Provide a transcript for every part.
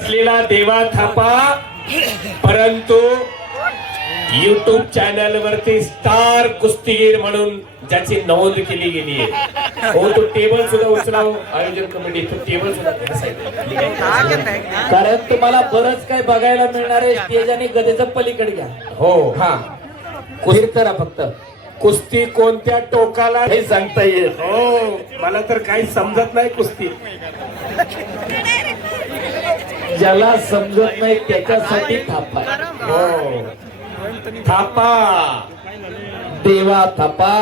असलेला देवा थापा, परंतु YouTube चॅनल वरती स्टार कुस्तीगीर म्हणून ज्याची नोंद केली गेली आहे. हो, तो टेबल सुद्धा उचलाव. आयोजन कमिटी तो टेबल सुद्धा कारण तुम्हाला बरंच काय बघायला मिळणार आहे. स्टेज आणि गदेचं पलीकडे घ्या. हो, हा फिरतरा फक्त कुस्ती कोणत्या टोकाला हे सांगता येईल. हो, मला तर काही समजत नाही कुस्ती. ज्याला समजत नाही त्याच्यासाठी थापा. हो, थापा देवा थापा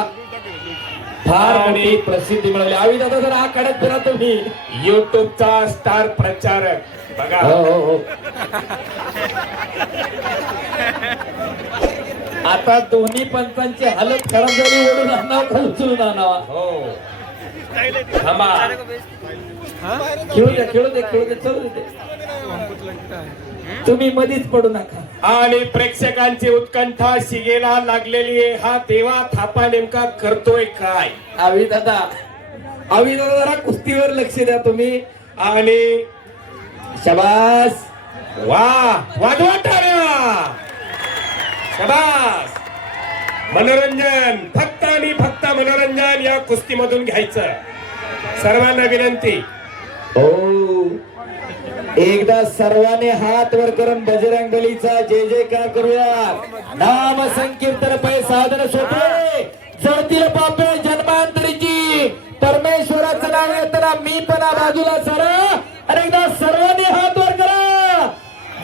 फार मोठी प्रसिद्धी मिळवली. आवी दादा जर हा कडक फिरा तुम्ही. युट्यूबचा स्टार प्रचारक बघा. हो. आता दोन्ही पंचांची हालत खराब झाली. ओढून आणावं का उचलून आणावा. हो, थांबा. खेळू दे चलू दे. तुम्ही मधीच पडू नका. आणि प्रेक्षकांची उत्कंठा शिगेला लागलेली आहे. हा देवा थापा नेमका करतोय काय? आवी दादा जरा कुस्तीवर लक्ष द्या तुम्ही. आणि शाबास. वा, वाजवा टाळ्या. शाबास. मनोरंजन, फक्त आणि फक्त मनोरंजन या कुस्तीमधून घ्यायचं. सर्वांना विनंती. हो, एकदा सर्वांनी हात वर करून बजरंग बलीचा जय जयकार करूया. नाम संकीर्तन पै साधन सोपे जळतील पापे जन्मांतरीची. परमेश्वराचं नाव येताना मी पण बाजूला सर. आणि एकदा सर्वांनी हात वर करा.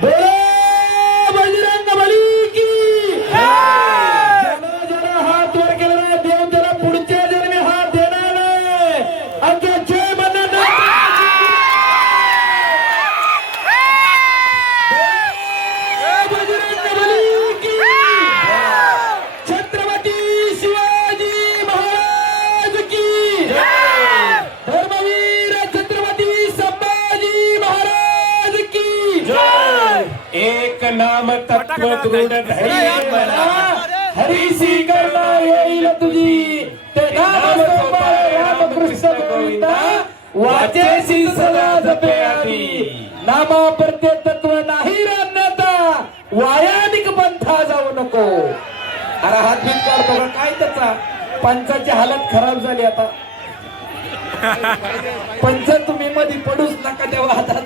बोलो बजरंग बली की. ज्यानं हात वर केला नाही देव त्याला पुढच्या जन्मी हात देणार नाही. अख्या जय म्हणणार एक नाम तत्व दृढ धैर्य मला, हरीसी करता येईल तुझी. ते नाम रामकृष्ण गोविंदा, वाचेसी सदा जपे आधी. नामा प्रत्ये तत्व नाही राहण्याचा, वायानिक पंथा जाऊ नको. अरे हात बीत काढतो का काय त्याचा. पंचाची हालत खराब झाली आता. पंच तुम्ही मध्ये पडूच नका तेव्हा हातात.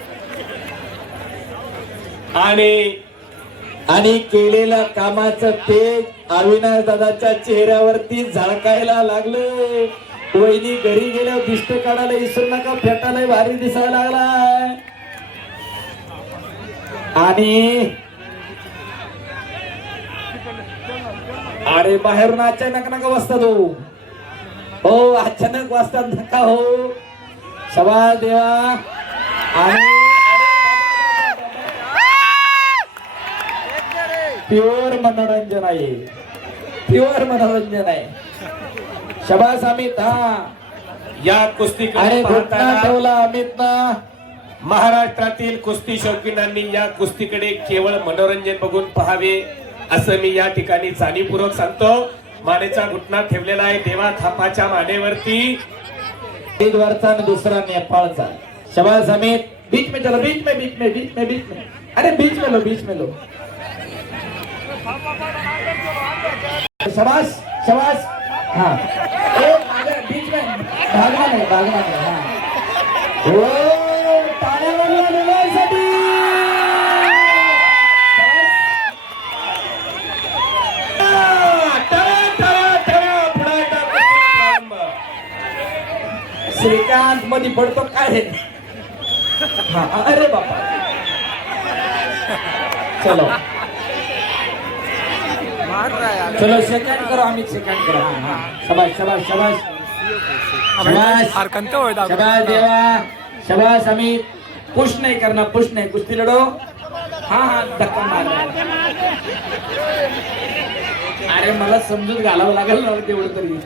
आणि केलेल्या कामाचं तेज अविनाश दादाच्या चेहऱ्यावरती झळकायला लागले. वहिनी घरी गेल्यावर दिष्ट काढायला विसरू नका. फेटाला भारी दिसायला लागलाय. आणि अरे बाहेरून अचानक नका वाजतात हो. अचानक वाजतात नका हो. शबास देवा. आणि प्युअर मनोरंजन आहे. प्युअर मनोरंजन आहे. शबास अमित. हा, या कुस्ती अरे घटना ठेवला अमित ना. महाराष्ट्रातील कुस्ती शौकीनांनी या कुस्तीकडे केवळ मनोरंजन बघून पहावे असं मी या ठिकाणी जाणीवपूर्वक सांगतो. मानेचा घुटना ठेवलेला आहे देवा थापाच्या मानेवरती. एक वरचा आणि दुसरा नेपाळचा. शबास अमित. बीच में चलो, बीच में बीच में बीच में बीच में. अरे बीच में लो, बीच में लो. शबास शबास. हाँ, एक बीच में भागना नहीं. हाँ, ओ टाळ्या वाजवा मुलांसाठी. श्रीकांत मध्ये पडतो काय. हाँ, अरे बापा. चलो सेकंड करो. आम्ही सेकंड करो. शबाश शबाश शबाश शबाश शबाश देवा. शबाश अमित. पुश नाही करना, पुश नाही. कुस्ती लढो. हा धक्का मार. अरे मला समजून घालावं लागेल ना तेवढं तरी.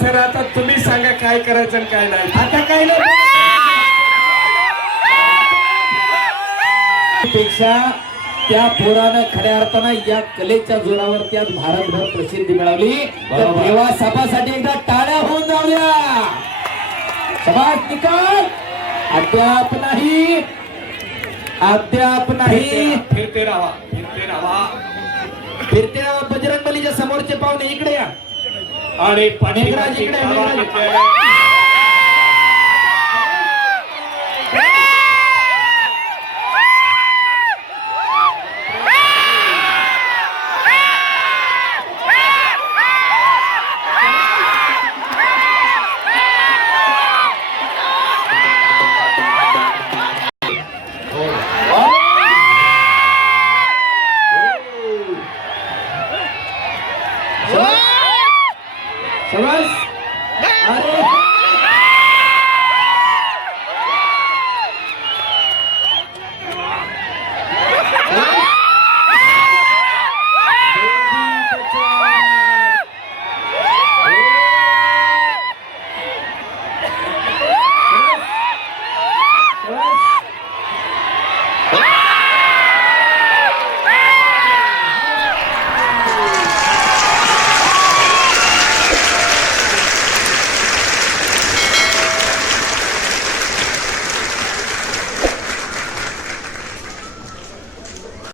सर आता तुम्ही सांगा काय करायचं आणि काय नाही. आता काय नाही. पेक्षा त्या पोरानं खऱ्या अर्थानं या कलेच्या जोरावर त्यात भारतभर प्रसिद्धी मिळवली. तर बरोबर. देवा सापासाठी एकदा टाळ्या होऊन जाऊया. समाज निकाल अद्याप नाही, अद्याप नाही. फिरते राहा, फिरते राहा. फिरते बजरंग बलीच्या समोरचे पाहुणे इकडे या. आणि मेघराज इकडे, मेघराज. पाठीमागे